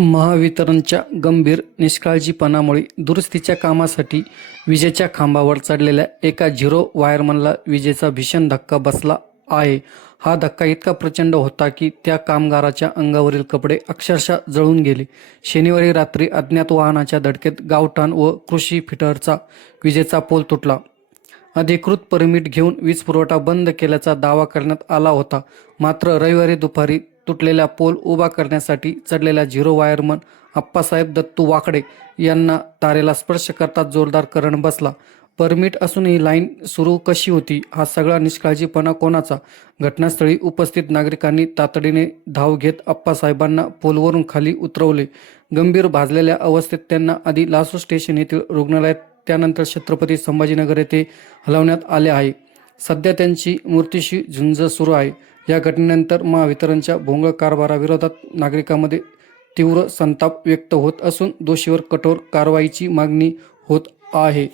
महावितरणच्या गंभीर निष्काळजीपणामुळे दुरुस्तीच्या कामासाठी विजेच्या खांबावर चढलेल्या एका झिरो वायरमनला विजेचा भीषण धक्का बसला आहे. हा धक्का इतका प्रचंड होता की त्या कामगाराच्या अंगावरील कपडे अक्षरशः जळून गेले. शनिवारी रात्री अज्ञात वाहनाच्या धडकेत गावठाण व कृषी फिटरचा विजेचा पोल तुटला. अधिकृत परमिट घेऊन वीज पुरवठा बंद केल्याचा दावा करण्यात आला होता. मात्र रविवारी दुपारी तुटलेला पोल उभा करण्यासाठी चढलेल्या झिरो वायरमन आप्पासाहेब दत्तू वाकडे यांना तारेला स्पर्श करताच जोरदार करंट बसला. परमिट असूनही लाईन सुरू कशी होती? हा सगळा निष्काळजीपणा कोणाचा? घटनास्थळी उपस्थित नागरिकांनी तातडीने धाव घेत आप्पासाहेबांना पोलवरून खाली उतरवले. गंभीर भाजलेल्या अवस्थेत त्यांना आधी लासूर स्टेशन येथील रुग्णालयात, त्यानंतर छत्रपती संभाजीनगर येथे हलवण्यात आले आहे. सध्या त्यांची मृत्यूशी झुंज सुरू आहे. या घटनेनंतर महावितरणच्या भोंगळ कारभाराविरोधात नागरिकांमध्ये तीव्र संताप व्यक्त होत असून दोषीवर कठोर कारवाईची मागणी होत आहे.